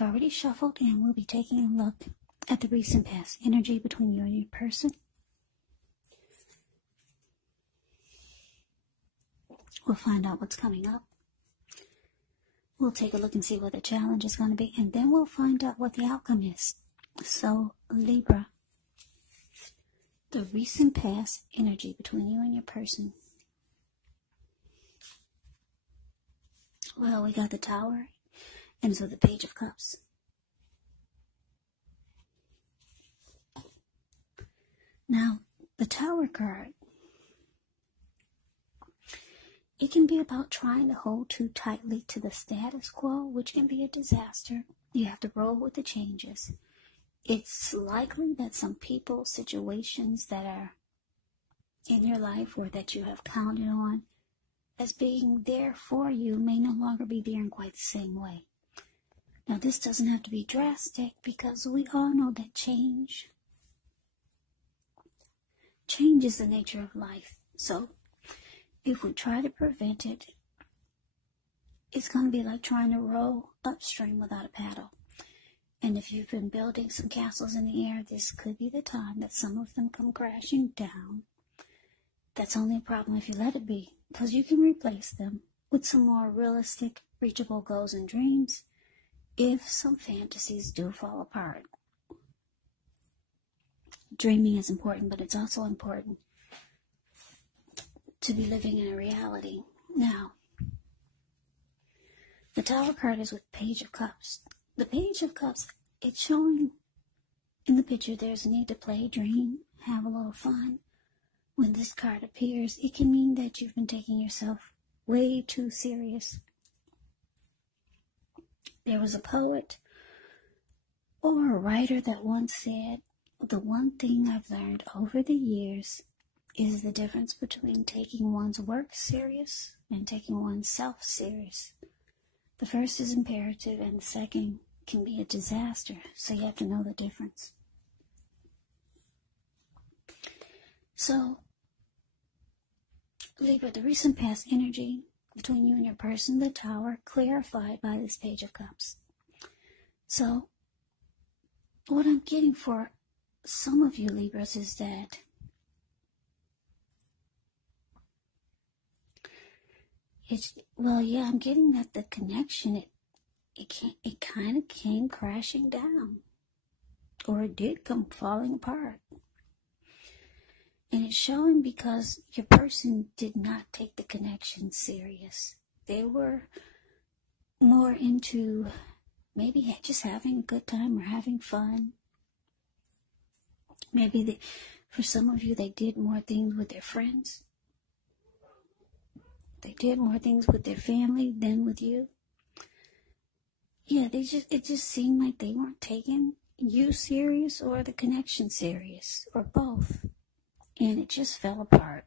I've already shuffled, and we'll be taking a look at the recent past energy between you and your person. We'll find out what's coming up. We'll take a look and see what the challenge is going to be, and then we'll find out what the outcome is. So, Libra, the recent past energy between you and your person. Well, we got the Tower, and so the Page of Cups. Now, the Tower card, it can be about trying to hold too tightly to the status quo, which can be a disaster. You have to roll with the changes. It's likely that some people, situations that are in your life or that you have counted on as being there for you may no longer be there in quite the same way. Now, this doesn't have to be drastic because we all know that change is the nature of life. So, if we try to prevent it, it's going to be like trying to row upstream without a paddle. And if you've been building some castles in the air, this could be the time that some of them come crashing down. That's only a problem if you let it be, because you can replace them with some more realistic, reachable goals and dreams if some fantasies do fall apart. Dreaming is important, but it's also important to be living in a reality. Now, the Tower card is with Page of Cups. The Page of Cups, it's showing in the picture there's a need to play, dream, have a little fun. When this card appears, it can mean that you've been taking yourself way too serious. There was a poet or a writer that once said, "The one thing I've learned over the years is the difference between taking one's work serious and taking oneself serious. The first is imperative and the second can be a disaster, so you have to know the difference." So, Libra, the recent past energy between you and your person, the Tower, clarified by this Page of Cups. So, what I'm getting for some of you Libras is that I'm getting that the connection, it kind of came crashing down, or it did come falling apart. And it's showing because your person did not take the connection serious. They were more into maybe just having a good time or having fun. Maybe for some of you, they did more things with their friends. They did more things with their family than with you. Yeah, it just seemed like they weren't taking you serious or the connection serious, or both. And it just fell apart.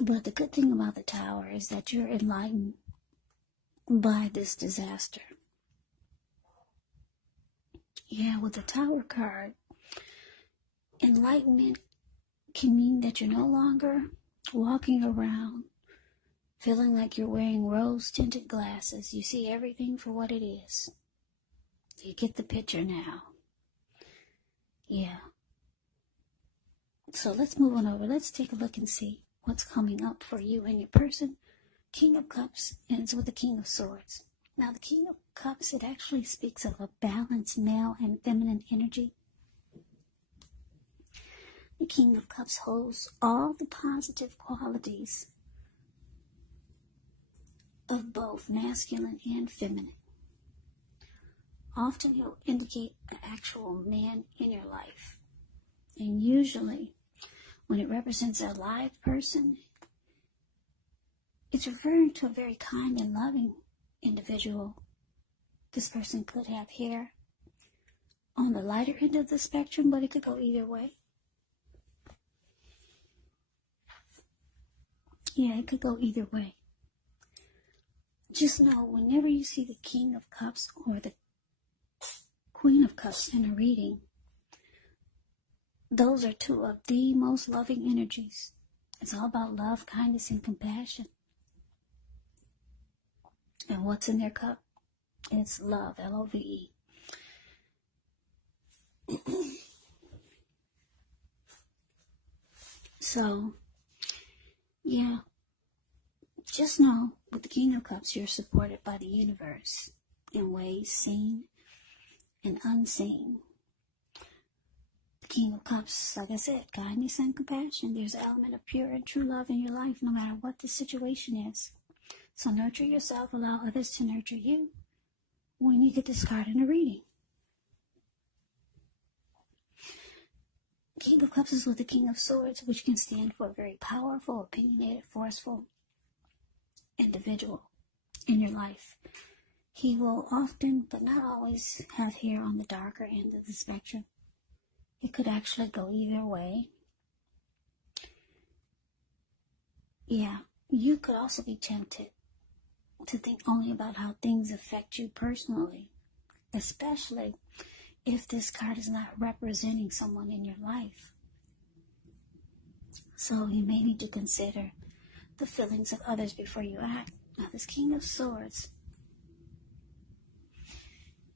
But the good thing about the Tower is that you're enlightened by this disaster. Yeah, with the Tower card, enlightenment can mean that you're no longer walking around feeling like you're wearing rose-tinted glasses. You see everything for what it is. You get the picture now. Yeah. So let's move on over. Let's take a look and see what's coming up for you and your person. King of Cups, and it's with the King of Swords. Now, the King of Cups, it actually speaks of a balanced male and feminine energy. The King of Cups holds all the positive qualities of both masculine and feminine. Often he'll indicate the actual man in your life. And usually, when it represents a live person, it's referring to a very kind and loving individual. This person could have hair on the lighter end of the spectrum, but it could go either way. Yeah, it could go either way. Just know, whenever you see the King of Cups or the Queen of Cups in a reading, those are two of the most loving energies. It's all about love, kindness, and compassion. And what's in their cup? It's love, L-O-V-E. So, yeah, just know with the King of Cups, you're supported by the universe in ways seen and unseen. The King of Cups, like I said, kindness and compassion. There's an element of pure and true love in your life, no matter what the situation is. So nurture yourself, allow others to nurture you when you get this card in a reading. King of Cups is with the King of Swords, which can stand for a very powerful, opinionated, forceful individual in your life. He will often, but not always, have hair on the darker end of the spectrum. It could actually go either way. Yeah, you could also be tempted to think only about how things affect you personally, especially if this card is not representing someone in your life. So you may need to consider the feelings of others before you act. Now, this King of Swords,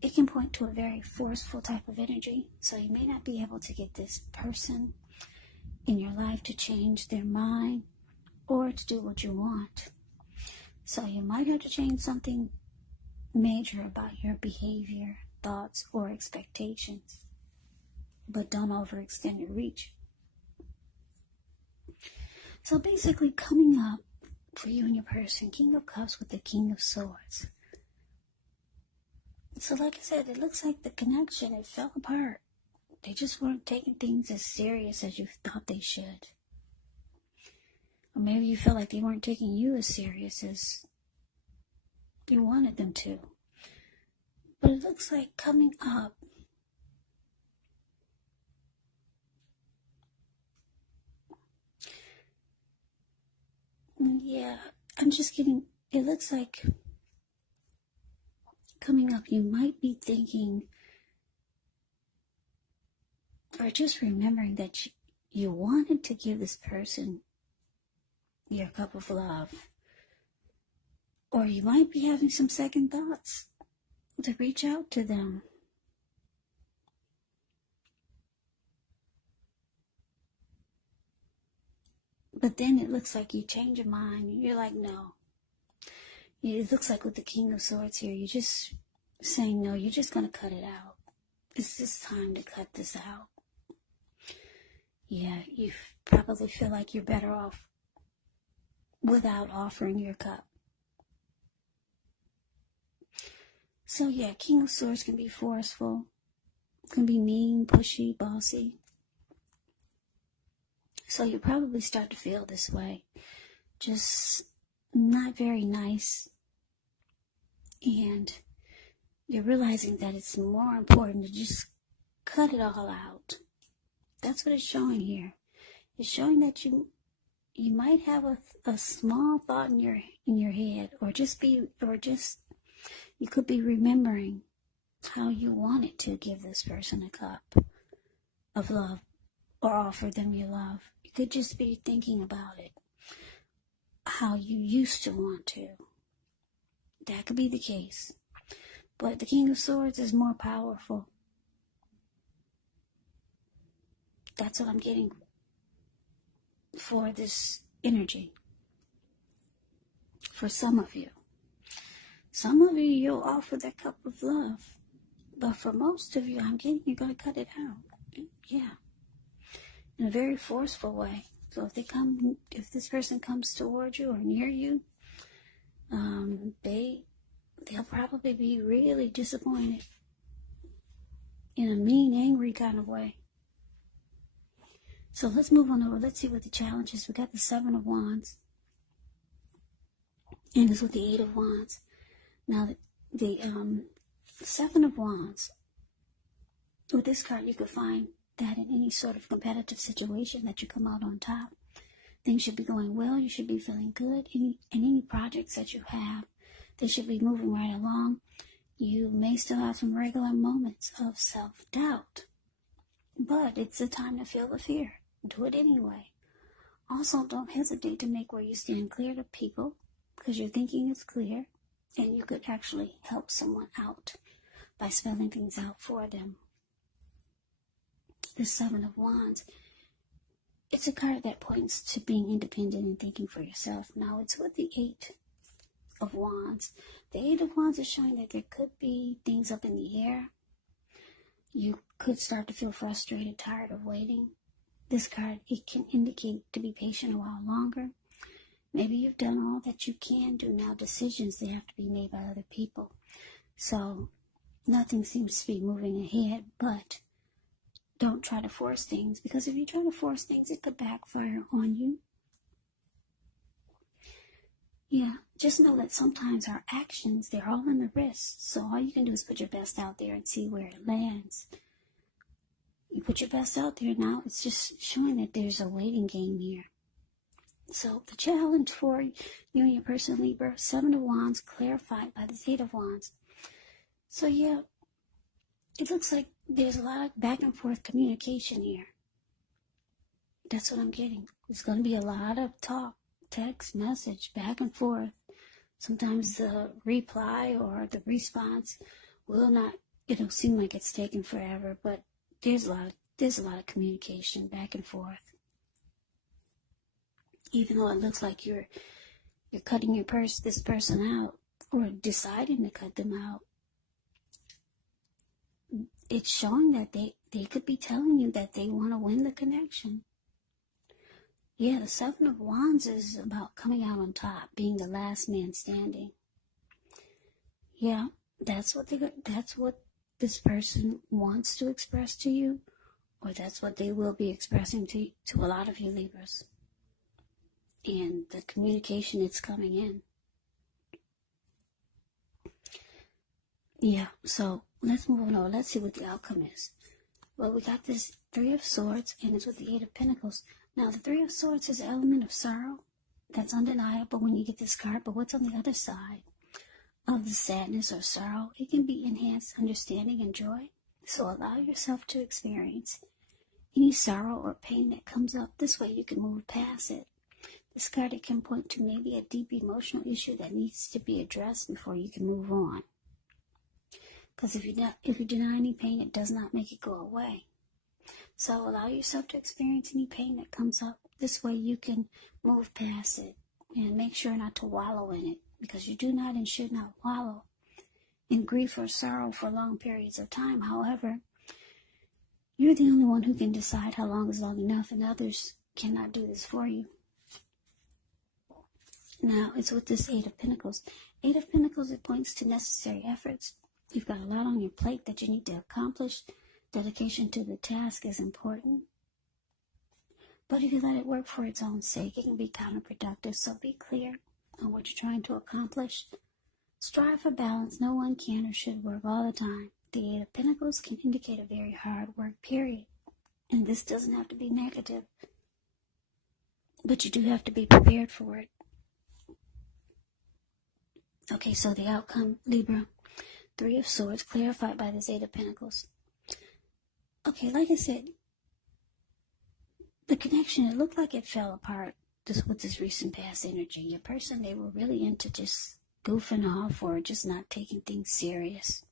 it can point to a very forceful type of energy, so you may not be able to get this person in your life to change their mind or to do what you want. So you might have to change something major about your behavior, thoughts, or expectations, but don't overextend your reach. So basically, coming up for you and your person, King of Cups with the King of Swords. So like I said, it looks like the connection, it fell apart. They just weren't taking things as serious as you thought they should. Or maybe you felt like they weren't taking you as serious as you wanted them to. But it looks like coming up, yeah, I'm just getting, it looks like coming up, you might be thinking, or just remembering that you wanted to give this person your cup of love. Or you might be having some second thoughts to reach out to them. But then it looks like you change your mind. You're like, no. It looks like with the King of Swords here, you're just saying, no, you're just going to cut it out. It's just time to cut this out. Yeah, you probably feel like you're better off without offering your cup. So yeah, King of Swords can be forceful, can be mean, pushy, bossy. So you probably start to feel this way. Just not very nice. And you're realizing that it's more important to just cut it all out. That's what it's showing here. It's showing that you might have a small thought in your head, or you could be remembering how you wanted to give this person a cup of love or offer them your love. You could just be thinking about it, how you used to want to. That could be the case. But the King of Swords is more powerful. That's what I'm getting for this energy. For some of you. Some of you, you'll offer that cup of love. But for most of you, I'm getting you're going to cut it out. Yeah. In a very forceful way. So if this person comes towards you or near you, they'll probably be really disappointed. In a mean, angry kind of way. So let's move on over. Let's see what the challenge is. We got the Seven of Wands. And it's with the Eight of Wands. Now, the Seven of Wands. With this card, you could find that in any sort of competitive situation that you come out on top. Things should be going well. You should be feeling good. Any projects that you have, they should be moving right along. You may still have some regular moments of self-doubt. But it's the time to feel the fear. Do it anyway. Also, don't hesitate to make where you stand clear to people, because your thinking is clear. and you could actually help someone out by spelling things out for them. The Seven of Wands, it's a card that points to being independent and thinking for yourself. Now, it's with the Eight of Wands. The Eight of Wands is showing that there could be things up in the air. You could start to feel frustrated, tired of waiting. This card, it can indicate to be patient a while longer. Maybe you've done all that you can do. Now decisions, they have to be made by other people. So nothing seems to be moving ahead, but don't try to force things, because if you try to force things, it could backfire on you. Yeah, just know that sometimes our actions, they're all in the wrist. So all you can do is put your best out there and see where it lands. You put your best out there now, it's just showing that there's a waiting game here. So the challenge for you and your person, Libra, Seven of Wands clarified by the Eight of Wands. So yeah, it looks like there's a lot of back and forth communication here. That's what I'm getting. There's going to be a lot of talk, text, message, back and forth. Sometimes the reply or the response it'll seem like it's taking forever, but there's a lot of communication back and forth. Even though it looks like you're cutting this person out, or deciding to cut them out, it's showing that they could be telling you that they want to win the connection. Yeah, the Seven of Wands is about coming out on top, being the last man standing. Yeah, that's what this person wants to express to you, or that's what they will be expressing to a lot of you Libras. And the communication, it's coming in. Yeah, so let's move on over. Let's see what the outcome is. Well, we got this Three of Swords, and it's with the Eight of Pentacles. Now, the Three of Swords is an element of sorrow. That's undeniable when you get this card. But what's on the other side of the sadness or sorrow? It can be enhanced understanding and joy. So allow yourself to experience any sorrow or pain that comes up. This way you can move past it. This card, it can point to maybe a deep emotional issue that needs to be addressed before you can move on. Because if you deny any pain, it does not make it go away. So allow yourself to experience any pain that comes up. This way you can move past it, and make sure not to wallow in it, because you do not and should not wallow in grief or sorrow for long periods of time. However, you're the only one who can decide how long is long enough, and others cannot do this for you. Now, it's with this Eight of Pentacles. Eight of Pentacles, it points to necessary efforts. You've got a lot on your plate that you need to accomplish. Dedication to the task is important. But if you let it work for its own sake, it can be counterproductive. So be clear on what you're trying to accomplish. Strive for balance. No one can or should work all the time. The Eight of Pentacles can indicate a very hard work period. And this doesn't have to be negative, but you do have to be prepared for it. Okay, so the outcome, Libra, Three of Swords, clarified by this Eight of Pentacles. Okay, like I said, the connection, it looked like it fell apart with this recent past energy. Your person, they were really into just goofing off or just not taking things serious.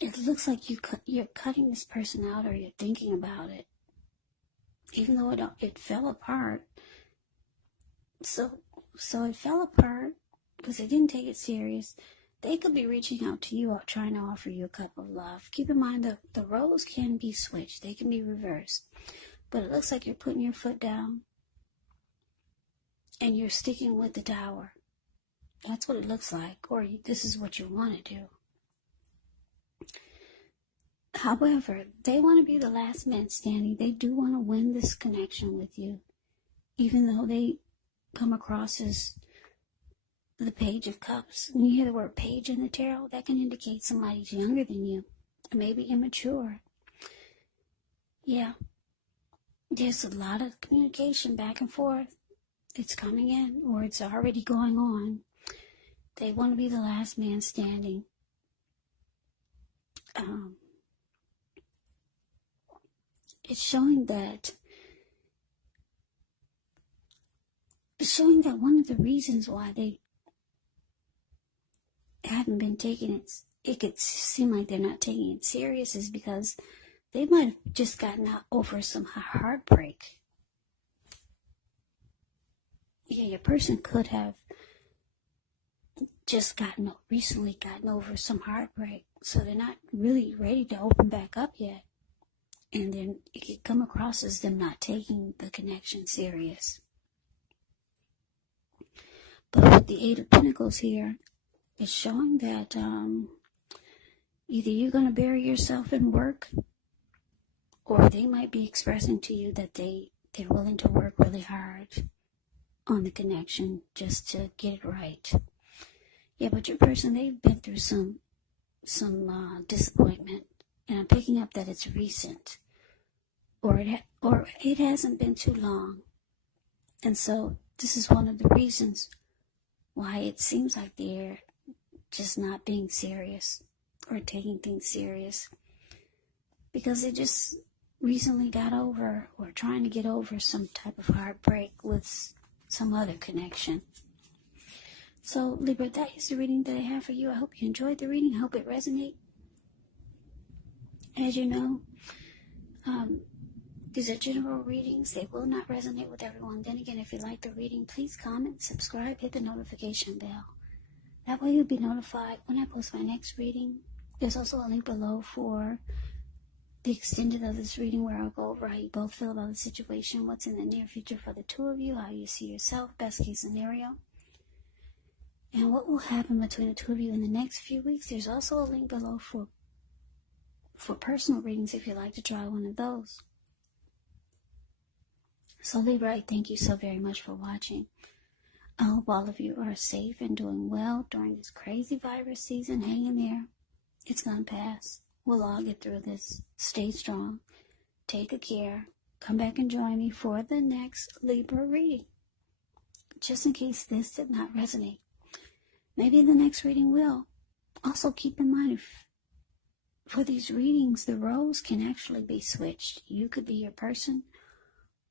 It looks like you're cutting this person out, or you're thinking about it, even though it fell apart. So it fell apart because they didn't take it serious. They could be reaching out to you, trying to offer you a cup of love. Keep in mind that the roles can be switched. They can be reversed. But it looks like you're putting your foot down and you're sticking with the Tower. That's what it looks like. Or this is what you want to do. However, they want to be the last man standing. They do want to win this connection with you. Even though they come across as the Page of Cups. When you hear the word page in the tarot, that can indicate somebody's younger than you, or maybe immature. Yeah, there's a lot of communication back and forth. It's coming in, or it's already going on. They want to be the last man standing. It's showing that showing that one of the reasons why they haven't been taking it could seem like they're not taking it serious, is because they might have just gotten over some heartbreak. Yeah, your person could have just recently gotten over some heartbreak, so they're not really ready to open back up yet. And then it could come across as them not taking the connection serious. But with the Eight of Pentacles here, it's showing that either you're going to bury yourself in work, or they might be expressing to you that they're willing to work really hard on the connection just to get it right. Yeah, but your person, they've been through some disappointment, and I'm picking up that it's recent, or it hasn't been too long. And so this is one of the reasons why it seems like they're just not being serious or taking things serious, because they just recently got over or trying to get over some type of heartbreak with some other connection. So Libra, that is the reading that I have for you. I hope you enjoyed the reading. I hope it resonates. As you know, these are general readings. They will not resonate with everyone. Then again, if you like the reading, please comment, subscribe, hit the notification bell. That way you'll be notified when I post my next reading. There's also a link below for the extended of this reading, where I'll go over how you both feel about the situation, what's in the near future for the two of you, how you see yourself, best case scenario, and what will happen between the two of you in the next few weeks. There's also a link below for personal readings if you'd like to try one of those. So Libra, I thank you so very much for watching. I hope all of you are safe and doing well during this crazy virus season. Hang in there. It's gonna pass. We'll all get through this. Stay strong. Take good care. Come back and join me for the next Libra reading. Just in case this did not resonate. Maybe the next reading will. Also keep in mind, for these readings, the roles can actually be switched. You could be your person,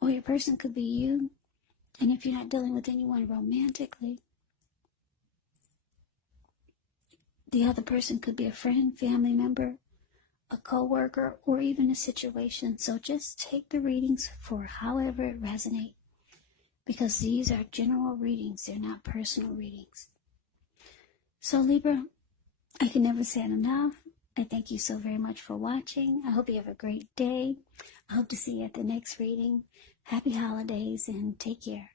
or your person could be you. And if you're not dealing with anyone romantically, the other person could be a friend, family member, a co-worker, or even a situation. So just take the readings for however it resonates, because these are general readings. They're not personal readings. So Libra, I can never say it enough. I thank you so very much for watching. I hope you have a great day. I hope to see you at the next reading. Happy holidays and take care.